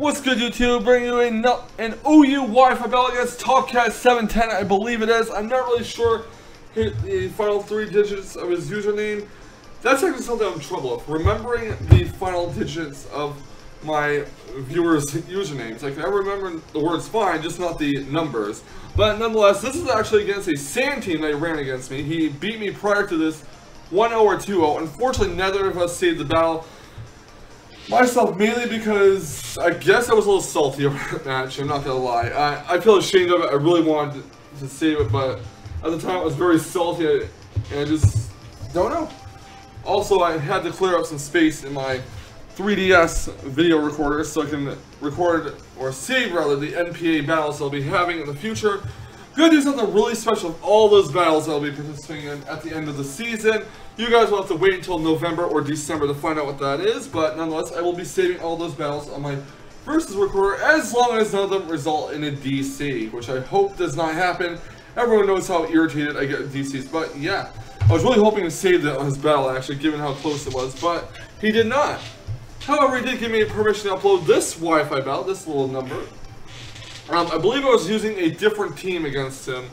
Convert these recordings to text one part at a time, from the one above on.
What's good, YouTube? Bringing you an OU Wi-Fi battle against Topcat720, I believe it is. I'm not really sure the final 3 digits of his username. That's actually something I'm in trouble with. Remembering the final digits of my viewers' usernames. I can remember the words fine, just not the numbers. But nonetheless, this is actually against a sand team that he ran against me. He beat me prior to this 1-0 or 2-0. Unfortunately, neither of us saved the battle. Myself, mainly because I guess I was a little salty over that match, I'm not gonna lie. I feel ashamed of it. I really wanted to save it, but at the time I was very salty and I just don't know. Also, I had to clear up some space in my 3DS video recorder so I can record, or save rather, the NPA battles I'll be having in the future. Gonna do something really special with all those battles I'll be participating in at the end of the season. You guys will have to wait until November or December to find out what that is, but nonetheless, I will be saving all those battles on my versus recorder as long as none of them result in a DC, which I hope does not happen. Everyone knows how irritated I get with DCs, but yeah. I was really hoping to save his battle, actually, given how close it was, but he did not. However, he did give me permission to upload this Wi-Fi battle, this little number. I believe I was using a different team against him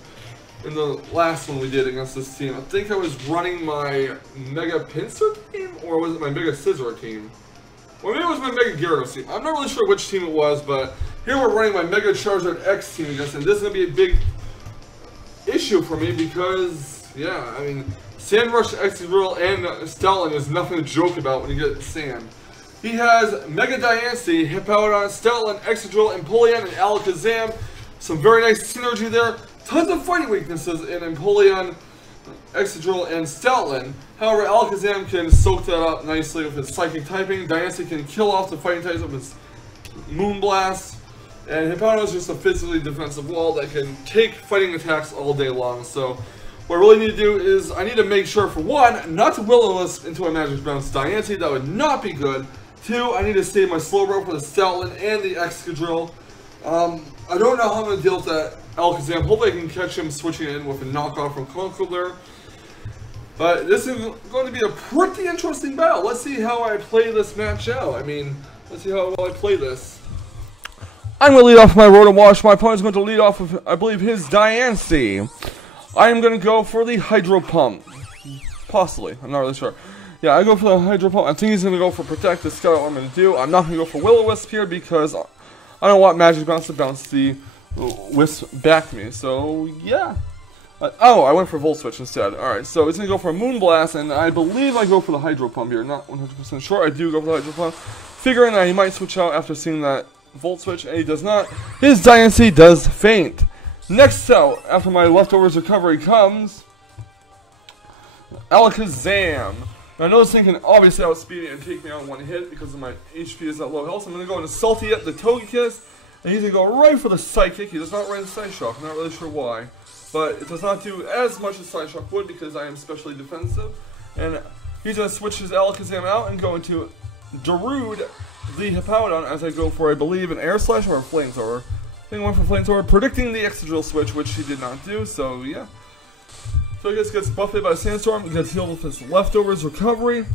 in the last one we did against this team. I think I was running my Mega Pincer team, or was it my Mega Scissor team? Or maybe it was my Mega Gyarados team. I'm not really sure which team it was, but here we're running my Mega Charizard X team against him. This is going to be a big issue for me because, yeah, I mean, Sand Rush, Excadrill, and Stoutland is nothing to joke about when you get sand. He has Mega Diancie, Hippowdon, Stoutland, Excadrill, Empoleon, and Alakazam. Some very nice synergy there. Tons of fighting weaknesses in Empoleon, Excadrill, and Stoutland. However, Alakazam can soak that up nicely with his Psychic typing. Diancie can kill off the fighting types with his Moonblast. And Hippowdon is just a physically defensive wall that can take fighting attacks all day long. So what I really need to do is I need to make sure, for one, not to Will-O-Wisp into a Magic Bounce Diancie. That would not be good. 2, I need to save my Slowbro for the Stoutland and the Excadrill. I don't know how I'm going to deal with that Alakazam. Hopefully I can catch him switching in with a knockoff from Conkeldurr. But this is going to be a pretty interesting battle. Let's see how I play this match out. I mean, let's see how well I play this. I'm going to lead off my Rotom-Wash. My opponent's going to lead off with, I believe, his Diancie. I am going to go for the Hydro Pump. Possibly. I'm not really sure. Yeah, I go for the Hydro Pump. I think he's going to go for Protect to scout out what I'm going to do. I'm not going to go for Will-O-Wisp here because I don't want Magic Bounce to bounce the Wisp back to me. So, yeah. Oh, I went for Volt Switch instead. Alright, so it's going to go for a Moonblast, and I believe I go for the Hydro Pump here. Not 100% sure. I do go for the Hydro Pump. Figuring that he might switch out after seeing that Volt Switch, and he does not. His Diancie does faint. Next out, after my Leftovers recovery, comes Alakazam. Now, I know this thing can obviously outspeed it and take me out in one hit because of my HP is at low health. So I'm going to go into Salty at the Togekiss, and he's going to go right for the Psychic. He does not run the Side Shock. I'm not really sure why. But it does not do as much as Side Shock would because I am specially defensive. And he's going to switch his Alakazam out and go into Darude, the Hippowdon, as I go for, I believe, an Air Slash or a Flamethrower. I think I went for Flamethrower, predicting the Excadrill switch, which he did not do, so yeah. So he gets buffeted by a Sandstorm, he gets healed with his Leftovers recovery.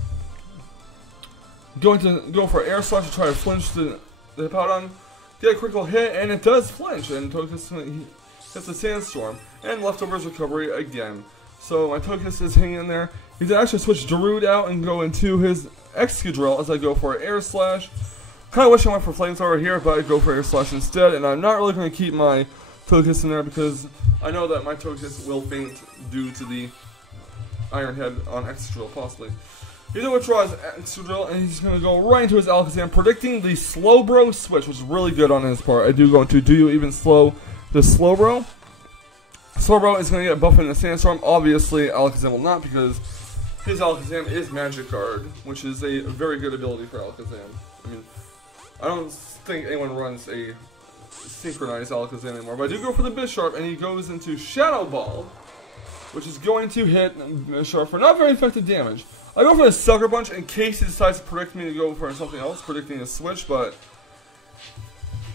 Going to go for Air Slash to try to flinch the Hippowdon. Get a critical hit, and it does flinch, and Togekiss hits the Sandstorm. And Leftovers recovery again. So my Togekiss is hanging in there. He's going to actually switch Darude out and go into his Excadrill as I go for Air Slash. Kind of wish I went for Flamethrower here, but I go for Air Slash instead, and I'm not really going to keep my Togekiss in there because I know that my Togekiss will faint due to the Iron Head on Excadrill, possibly. Either withdraws Excadrill, and he's going to go right into his Alakazam, predicting the Slowbro switch, which is really good on his part. I do go into Do You Even Slow the Slowbro. Slowbro is going to get buffed in the Sandstorm. Obviously, Alakazam will not because his Alakazam is Magic Guard, which is a very good ability for Alakazam. I mean, I don't think anyone runs a synchronized Alakazam anymore, but I do go for the Bisharp, and he goes into Shadow Ball, which is going to hit Bisharp for not very effective damage. I go for the Sucker Punch in case he decides to predict me to go for something else, predicting a switch, but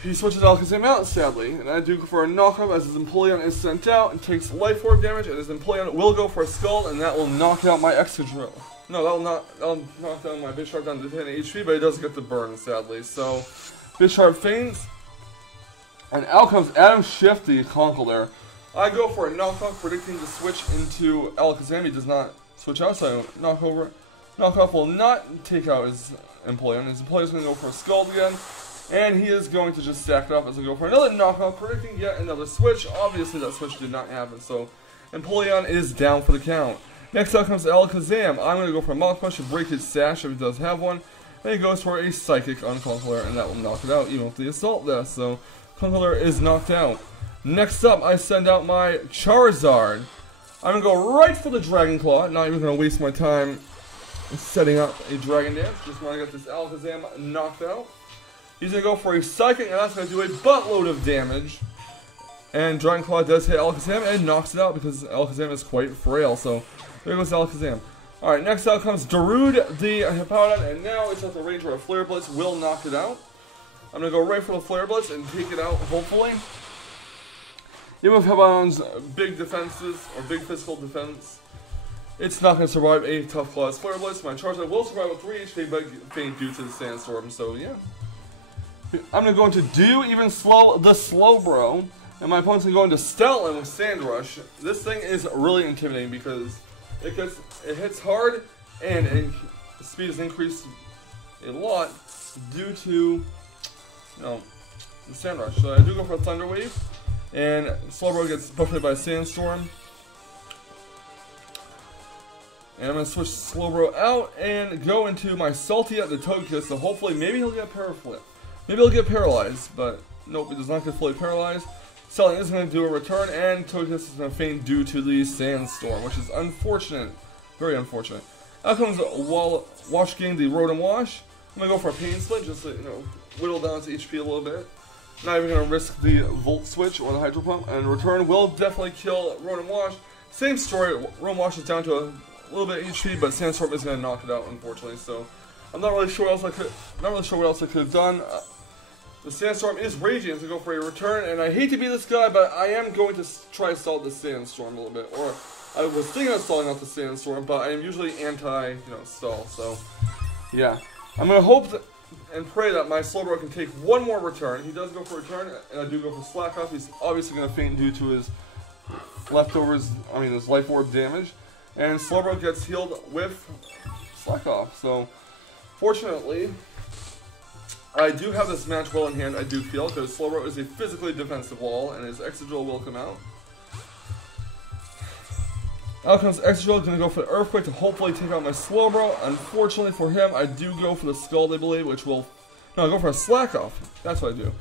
he switches Alakazam out, sadly, and I do go for a knockoff as his Empoleon is sent out and takes Life Orb damage, and his Empoleon will go for a Skull, and that will knock out my Excadrill. No, that'll knock down my Bisharp down to 10 HP, but he does get the burn, sadly. So Bisharp feigns. And out comes Adam Schiff, the Conkeler. I go for a knockoff, predicting to switch into Alakazam. He does not switch out, so knockoff will not take out his Empoleon. His Empoleon is going to go for a Scald again. And he is going to just stack it up as I go for another knockoff, predicting yet another switch. Obviously, that switch did not happen, so Empoleon is down for the count. Next up comes Alakazam. I'm going to go for a Mach Punch to break his sash if he does have one. And he goes for a Psychic on Conkeler, and that will knock it out, even with the Assault there. So Conkeler is knocked out. Next up, I send out my Charizard. I'm going to go right for the Dragon Claw. Not even going to waste my time setting up a Dragon Dance. Just want to get this Alakazam knocked out. He's going to go for a Psychic, and that's going to do a buttload of damage. And Dragon Claw does hit Alakazam and knocks it out because Alakazam is quite frail. So there goes Alakazam. Alright, next out comes Darude, the Hippowdon, and now it's at the range where a Flare Blitz will knock it out. I'm going to go right for the Flare Blitz and take it out, hopefully. Even with Hippowdon's big defenses, or big physical defense, it's not going to survive a Tough Claw's Flare Blitz. My Charizard will survive with 3 HP, but faint due to the Sandstorm, so yeah. I'm going to go into Do Even Slow the Slowbro, and my opponent's going to go into Stoutland with Sand Rush. This thing is really intimidating because it hits hard, and the speed is increased a lot due to, the Sand Rush. So I do go for a Thunder Wave, and Slowbro gets buffeted by a Sandstorm. And I'm going to switch Slowbro out and go into my Saltia, the Togekiss, so hopefully maybe he'll get Paraflip. Maybe he'll get paralyzed, but nope, it does not get fully paralyzed. Saltia is going to do a return, and Togekiss is going to faint due to the Sandstorm, which is unfortunate. Very unfortunate. Out comes Wash King, the Rotom Wash. I'm going to go for a Pain Split, just to, whittle down to HP a little bit. Not even going to risk the Volt Switch or the Hydro Pump, and return will definitely kill Rotom Wash. Same story, Rotom Wash is down to a little bit HP, but Sandstorm is going to knock it out, unfortunately. So I'm not really sure what else I could have done. The Sandstorm is raging to go for a return, and I hate to be this guy, but I am going to try to stall the Sandstorm a little bit. Or I was thinking of stalling out the Sandstorm, but I am usually anti-stall. So yeah, I'm going to hope and pray that my Slowbro can take one more return. He does go for a return, and I do go for Slack Off. He's obviously going to faint due to his his Life Orb damage. And Slowbro gets healed with Slack Off. So fortunately, I do have this match well in hand, I do feel, because Slowbro is a physically defensive wall, and his Excadrill will come out. Out comes Excadrill, going to go for the Earthquake to hopefully take out my Slowbro. Unfortunately for him, I do go for the Scald, I believe, which will... No, I go for a Slack Off. That's what I do.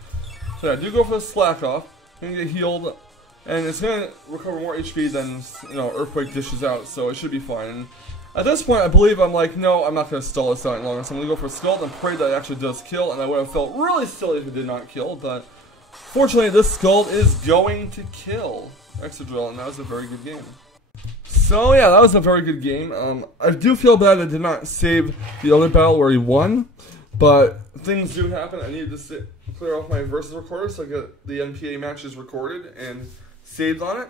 So yeah, I do go for the Slack Off. Going to get healed, and it's going to recover more HP than, Earthquake dishes out, so it should be fine. And at this point, I believe I'm like, no, I'm not going to stall this out any longer, so I'm going to go for a Scald and pray that it actually does kill, and I would have felt really silly if it did not kill, but fortunately, this Scald is going to kill Excadrill, and that was a very good game. So yeah, that was a very good game. I do feel bad I did not save the other battle where he won, but things do happen. I needed to clear off my versus recorder so I get the NPA matches recorded and saved on it.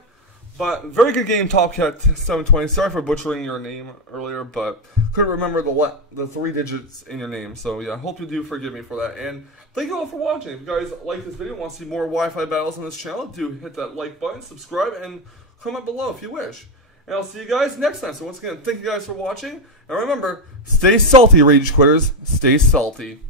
But very good game, Topcat720. Sorry for butchering your name earlier, but couldn't remember the 3 digits in your name. So yeah, I hope you do forgive me for that. And thank you all for watching. If you guys like this video and want to see more Wi-Fi battles on this channel, do hit that like button, subscribe, and comment below if you wish. And I'll see you guys next time. So once again, thank you guys for watching. And remember, stay salty, Rage Quitters. Stay salty.